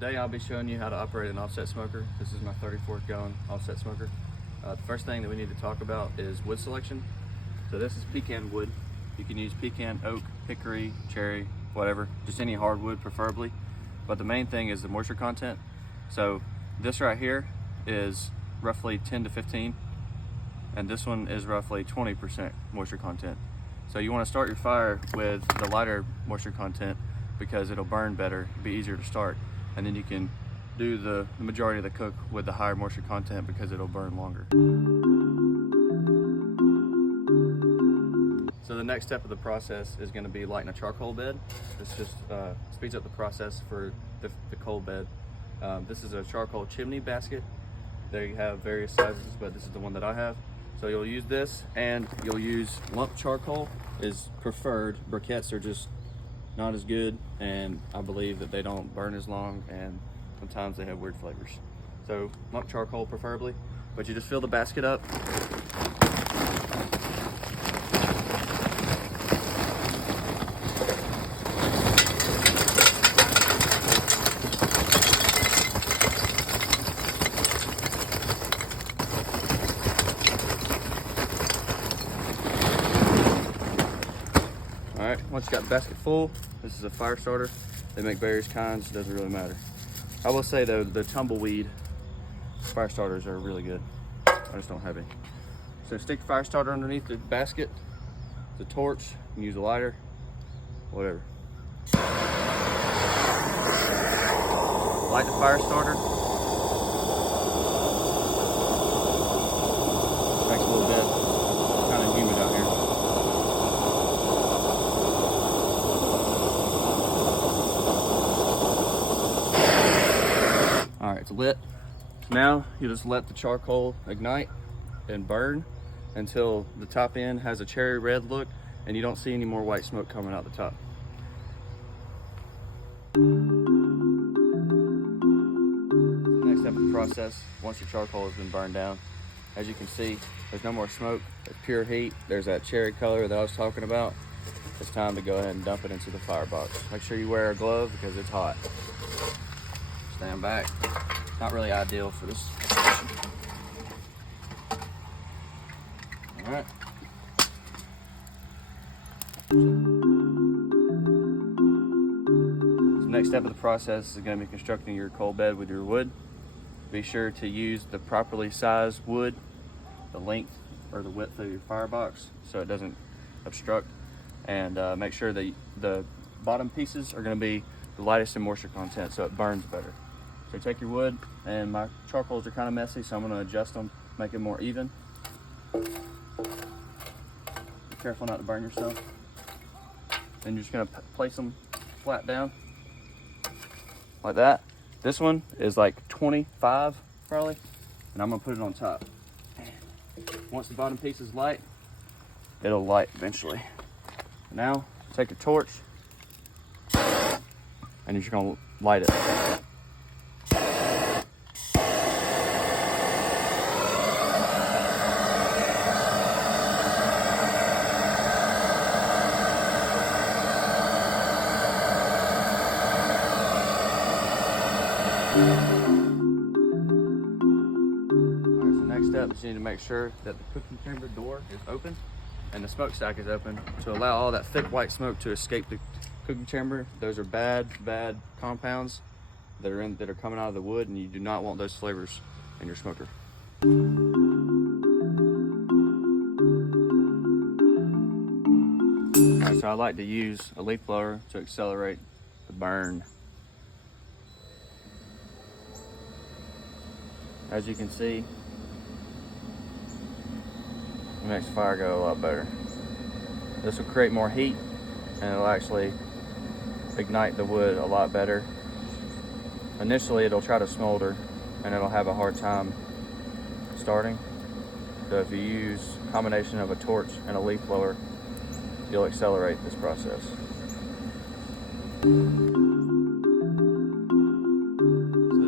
Today I'll be showing you how to operate an offset smoker. This is my 34th gallon offset smoker. The first thing that we need to talk about is wood selection. So this is pecan wood. You can use pecan, oak, hickory, cherry, whatever, just any hardwood preferably. But the main thing is the moisture content. So this right here is roughly 10 to 15, and this one is roughly 20% moisture content. So you want to start your fire with the lighter moisture content because it'll burn better, be easier to start. And then you can do the majority of the cook with the higher moisture content because it'll burn longer. So the next step of the process is going to be lighting a charcoal bed. This just speeds up the process for the coal bed. This is a charcoal chimney basket. They have various sizes, but this is the one that I have. So you'll use this, and you'll use lump charcoal is preferred. Briquettes are just not as good, and I believe that they don't burn as long, and sometimes they have weird flavors. So lump charcoal preferably, but you just fill the basket up. All right, once you got the basket full, this is a fire starter. They make various kinds, doesn't really matter. I will say though, the tumbleweed fire starters are really good. I just don't have any. So stick the fire starter underneath the basket, the torch, you can use a lighter, whatever. Light the fire starter. Takes a little bit, it's kind of humid out here. All right, it's lit. Now you just let the charcoal ignite and burn until the top end has a cherry red look and you don't see any more white smoke coming out the top. The next step of the process, once your charcoal has been burned down, as you can see, there's no more smoke, it's pure heat. There's that cherry color that I was talking about. It's time to go ahead and dump it into the firebox. Make sure you wear a glove because it's hot. Stand back. Not really ideal for this situation. All right. So next step of the process is going to be constructing your coal bed with your wood. Be sure to use the properly sized wood, the length or the width of your firebox so it doesn't obstruct, and make sure that the bottom pieces are going to be the lightest in moisture content so it burns better. So take your wood, and my charcoals are kind of messy, so I'm going to adjust them, make it more even. Be careful not to burn yourself. Then you're just going to place them flat down, like that. This one is like 25 probably, and I'm going to put it on top. Once the bottom piece is light, it'll light eventually. Now, take your torch, and you're just going to light it. Alright, so next step is you need to make sure that the cooking chamber door is open and the smokestack is open to allow all that thick white smoke to escape the cooking chamber. Those are bad compounds that are coming out of the wood, and you do not want those flavors in your smoker. Alright, so I like to use a leaf blower to accelerate the burn. As you can see, it makes the fire go a lot better. This will create more heat, and it'll actually ignite the wood a lot better. Initially, it'll try to smolder, and it'll have a hard time starting. So if you use a combination of a torch and a leaf blower, you'll accelerate this process.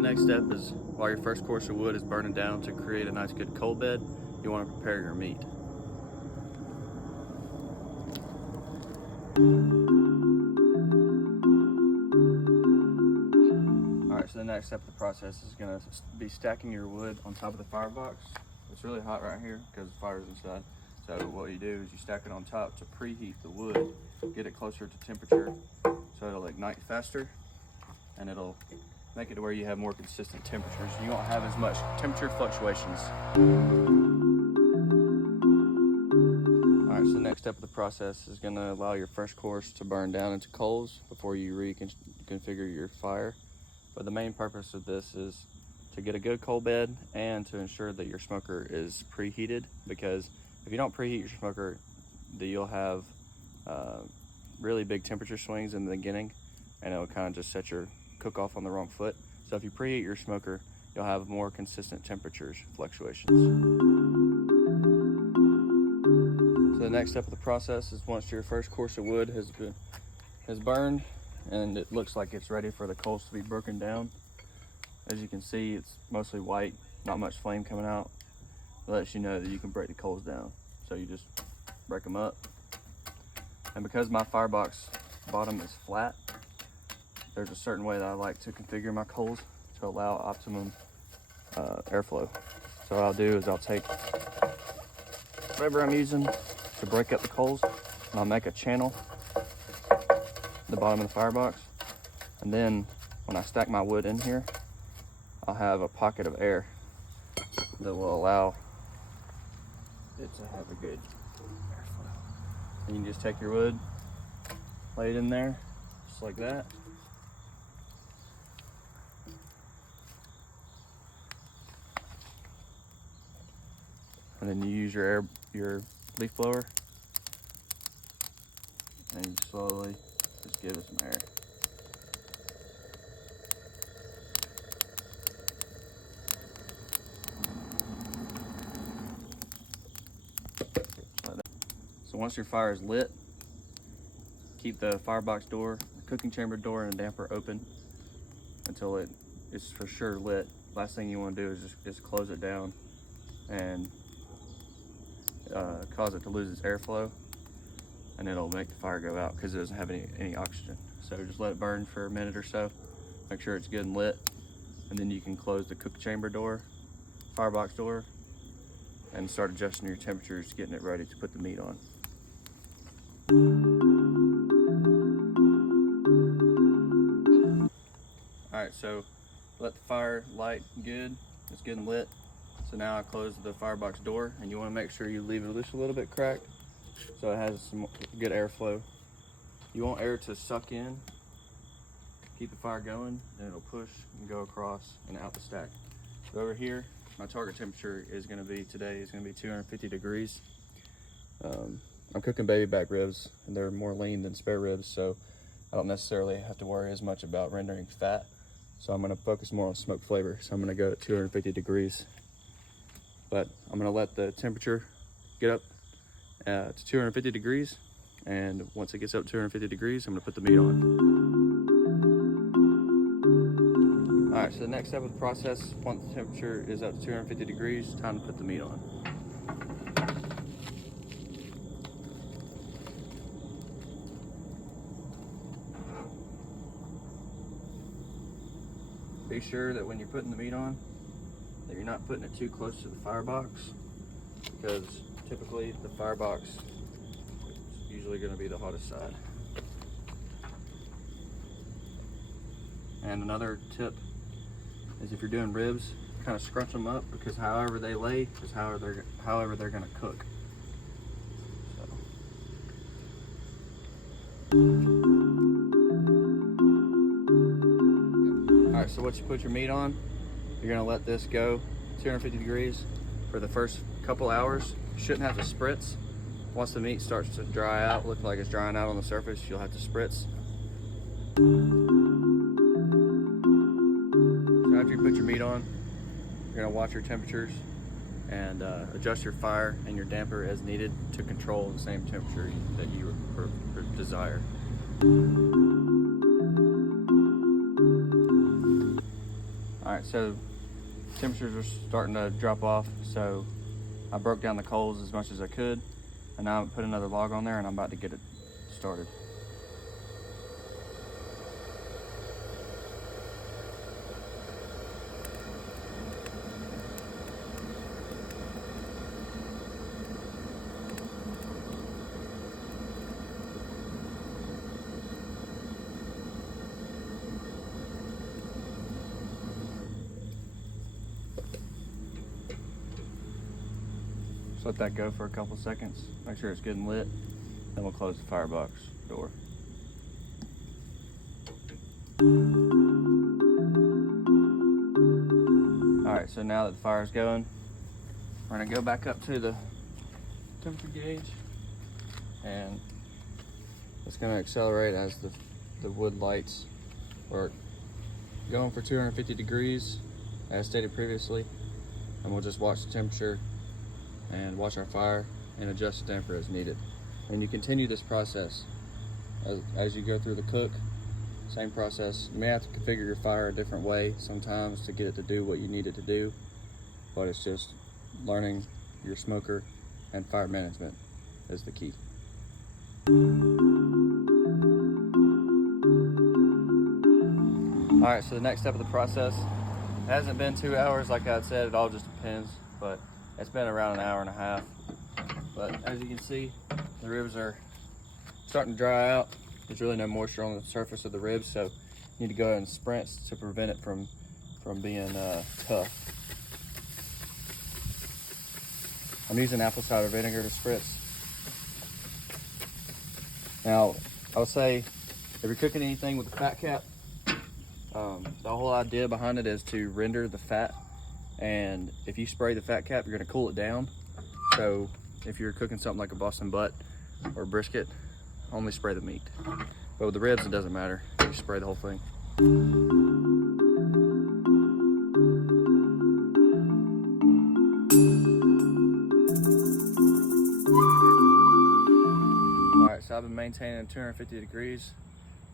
Next step is, while your first course of wood is burning down to create a nice good coal bed, you want to prepare your meat. Alright, so the next step of the process is going to be stacking your wood on top of the firebox. It's really hot right here because the fire's inside. So what you do is you stack it on top to preheat the wood, get it closer to temperature so it'll ignite faster, and it'll make it to where you have more consistent temperatures. You won't have as much temperature fluctuations. All right, so the next step of the process is going to allow your fresh course to burn down into coals before you reconfigure your fire. But the main purpose of this is to get a good coal bed and to ensure that your smoker is preheated, because if you don't preheat your smoker, you'll have really big temperature swings in the beginning, and it'll kind of just set your cook off on the wrong foot. So if you preheat your smoker, you'll have more consistent temperatures fluctuations. So the next step of the process is once your first course of wood has burned and it looks like it's ready for the coals to be broken down. As you can see, it's mostly white, not much flame coming out. It lets you know that you can break the coals down. So you just break them up. And because my firebox bottom is flat, there's a certain way that I like to configure my coals to allow optimum airflow. So what I'll do is I'll take whatever I'm using to break up the coals, and I'll make a channel at the bottom of the firebox. And then when I stack my wood in here, I'll have a pocket of air that will allow it to have a good airflow. And you can just take your wood, lay it in there, just like that. And then you use your leaf blower, and you slowly just give it some air. So once your fire is lit, keep the firebox door, the cooking chamber door, and the damper open until it is for sure lit. Last thing you want to do is just close it down and cause it to lose its airflow, and it'll make the fire go out because it doesn't have any oxygen. So just let it burn for a minute or so, make sure it's good and lit, and then you can close the cook chamber door, firebox door, and start adjusting your temperatures, getting it ready to put the meat on. Alright, so let the fire light good, it's good and lit. So now I close the firebox door, and you want to make sure you leave it just a little bit cracked so it has some good airflow. You want air to suck in, keep the fire going, and it'll push and go across and out the stack. So over here, my target temperature is going to be 250 degrees. I'm cooking baby back ribs, and they're more lean than spare ribs, so I don't necessarily have to worry as much about rendering fat. So I'm going to focus more on smoke flavor. So I'm going to go at 250 degrees. But I'm going to let the temperature get up to 250 degrees. And once it gets up to 250 degrees, I'm going to put the meat on. All right, so the next step of the process, once the temperature is up to 250 degrees, time to put the meat on. Be sure that when you're putting the meat on, that you're not putting it too close to the firebox, because typically the firebox is usually going to be the hottest side. And another tip is if you're doing ribs, kind of scrunch them up, because however they lay is however they're going to cook. Alright, so once you put your meat on, you're going to let this go 250 degrees for the first couple hours. You shouldn't have to spritz. Once the meat starts to dry out, look like it's drying out on the surface, you'll have to spritz. So after you put your meat on, you're going to watch your temperatures and adjust your fire and your damper as needed to control the same temperature that you desire. Alright, so temperatures are starting to drop off, so I broke down the coals as much as I could, and now I put another log on there and I'm about to get it started. let that go for a couple seconds. Make sure it's good and lit. Then we'll close the firebox door. All right, so now that the fire's going, we're gonna go back up to the temperature gauge, and it's gonna accelerate as the wood lights are going for 250 degrees, as stated previously. And we'll just watch the temperature and watch our fire and adjust the temperature as needed. And you continue this process as you go through the cook. Same process. You may have to configure your fire a different way sometimes to get it to do what you need it to do, but it's just learning your smoker and fire management is the key. All right, so the next step of the process, it hasn't been 2 hours like I said, it all just depends, but it's been around an hour and a half. But as you can see, the ribs are starting to dry out. There's really no moisture on the surface of the ribs, so you need to go ahead and sprints to prevent it from being tough. I'm using apple cider vinegar to spritz. Now, I would say if you're cooking anything with a fat cap, the whole idea behind it is to render the fat, and if you spray the fat cap, you're going to cool it down. So if you're cooking something like a Boston butt or brisket, only spray the meat. But with the ribs, it doesn't matter. You spray the whole thing. All right, so I've been maintaining 250 degrees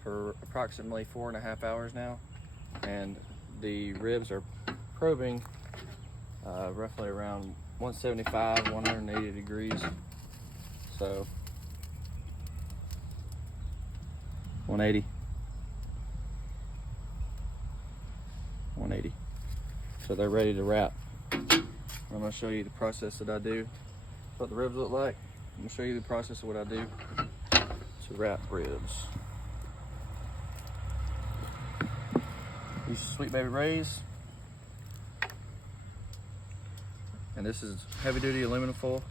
for approximately 4.5 hours now, and the ribs are probing roughly around 175, 180 degrees. So 180, 180. So they're ready to wrap. I'm going to show you the process that I do. That's what the ribs look like. I'm going to show you the process of what I do to wrap ribs. Use Sweet Baby Ray's, and this is heavy duty aluminum foil.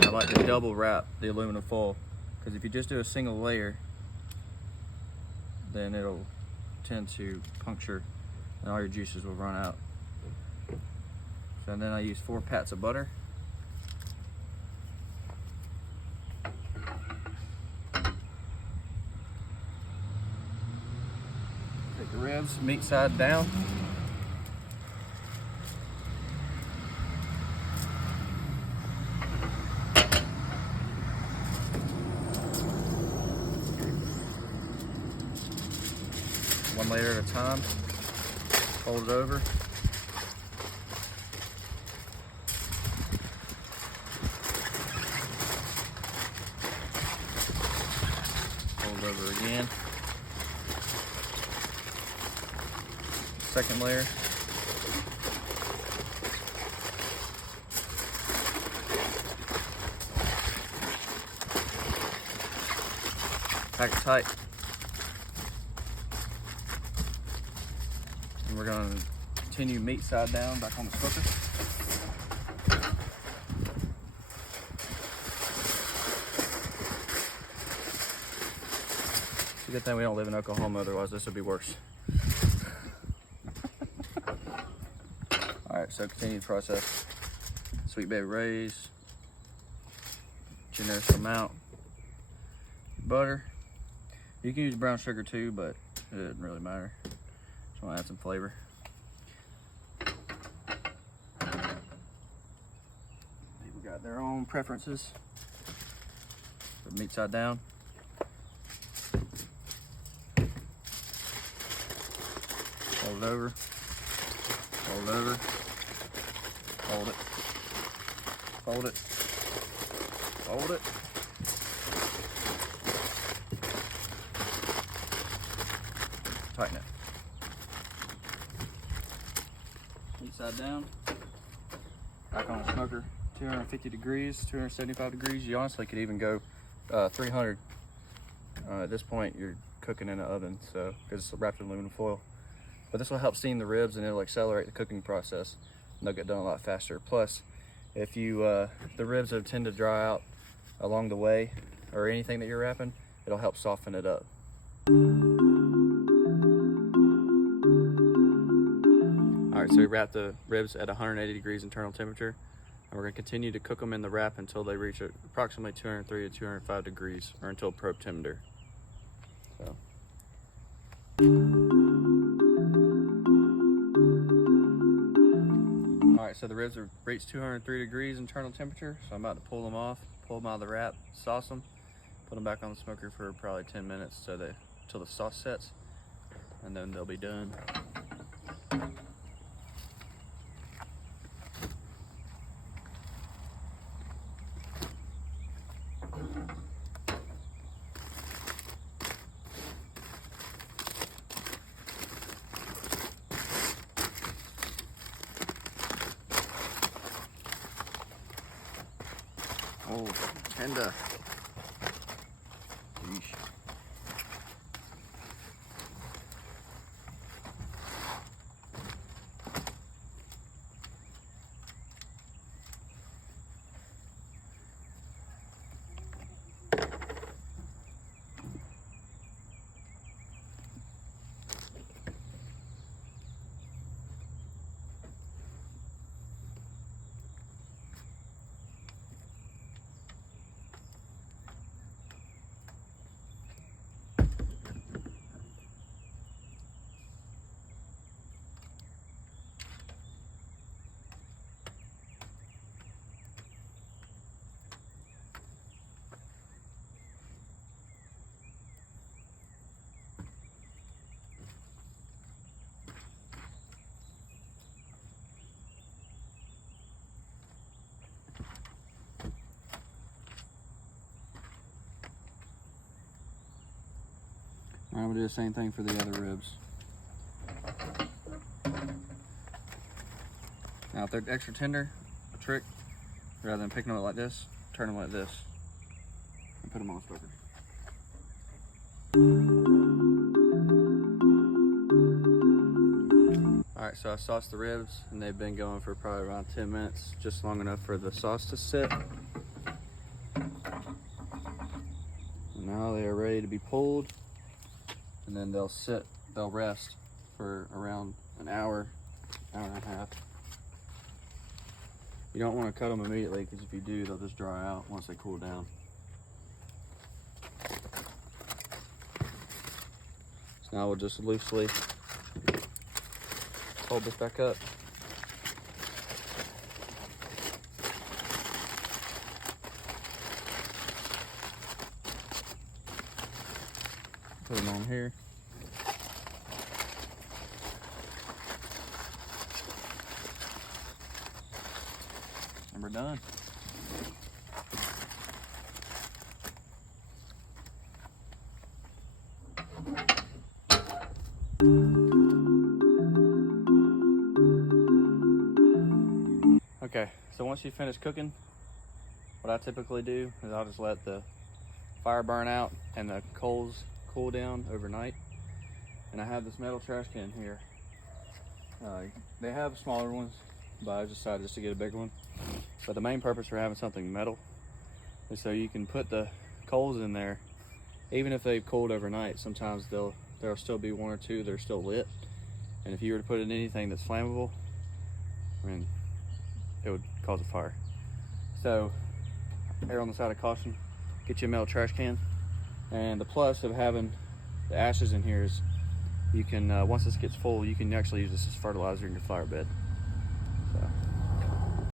I like to double wrap the aluminum foil, because if you just do a single layer, then it'll tend to puncture and all your juices will run out. So then I use 4 pats of butter. Take the ribs, meat side down. One layer at a time. Fold it over. Fold it over again. Second layer. Pack it tight. And we're going to continue meat side down back on the cooker. It's a good thing we don't live in Oklahoma, otherwise this would be worse. All right, so continue the process. Sweet Baby Ray's, generous amount, butter. You can use brown sugar too, but it doesn't really matter. Just want to add some flavor. People got their own preferences. Put meat side down. Fold it over. Fold it over. Fold it. Fold it. Fold it. Tighten it. Meat side down. Back on the smoker. 250 degrees, 275 degrees. You honestly could even go 300. At this point, you're cooking in an oven, so because it's wrapped in aluminum foil. But this will help steam the ribs and it'll accelerate the cooking process. And they'll get done a lot faster. Plus, if you the ribs that tend to dry out along the way, or anything that you're wrapping, it'll help soften it up. All right, so we wrap the ribs at 180 degrees internal temperature, and we're gonna continue to cook them in the wrap until they reach approximately 203 to 205 degrees, or until probe tender. So. All right, so the ribs have reached 203 degrees internal temperature, so I'm about to pull them off, pull them out of the wrap, sauce them, put them back on the smoker for probably 10 minutes till the sauce sets, and then they'll be done. Oh, tender. Yeesh. All right, we'll do the same thing for the other ribs. Now, if they're extra tender, a trick, rather than picking them up like this, turn them like this and put them on the smoker. All right, so I sauced the ribs and they've been going for probably around 10 minutes, just long enough for the sauce to sit. And now they are ready to be pulled. And then they'll rest for around an hour, hour and a half. You don't want to cut them immediately, because if you do, they'll just dry out once they cool down. So now we'll just loosely hold this back up. Put them on here. And we're done. Okay, so once you finish cooking, what I typically do is I'll just let the fire burn out and the coals cool down overnight. And I have this metal trash can here. They have smaller ones, but I decided just to get a bigger one. But the main purpose for having something metal is so you can put the coals in there, even if they've cooled overnight. Sometimes there'll still be one or two that are still lit, and if you were to put it in anything that's flammable, I mean, it would cause a fire. So err on the side of caution, get you a metal trash can. And the plus of having the ashes in here is you can, once this gets full, you can actually use this as fertilizer in your flower bed. So.